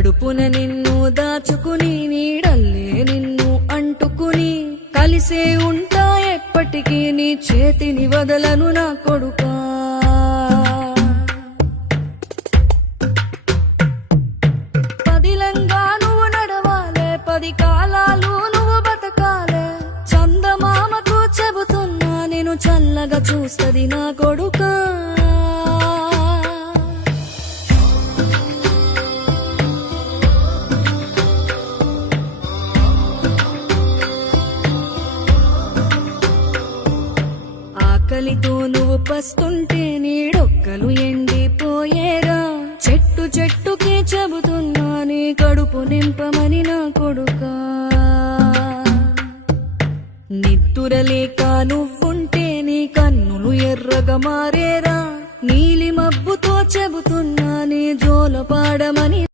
కడుపున నిన్ను దాచుకుని నీడల్లే నిన్ను అంటుకుని కలిసే ఉంటా ఎప్పటికీ నీ చేతిని వదలను నా కొడుకా. పదిలంగా నువ్వు నడవాలే, 10 కాలాలు నువ్వు బతకాలే. చందమామకు చెబుతున్నా నేను చల్లగా చూస్తది నా కొడుకా. ఆకలితో నువ్వు పస్తుంటే నీడొక్కలు ఎండిపోయేరా. చెట్టు చెట్టుకే చెబుతున్నా నీ కడుపు నింపమని నా కొడుకా. నిద్దురలేక నువ్వుంటే నీ కన్నులు ఎర్రగా మారేరా. నీలి మబ్బుతో చెబుతున్నా నీ జోల పాడమని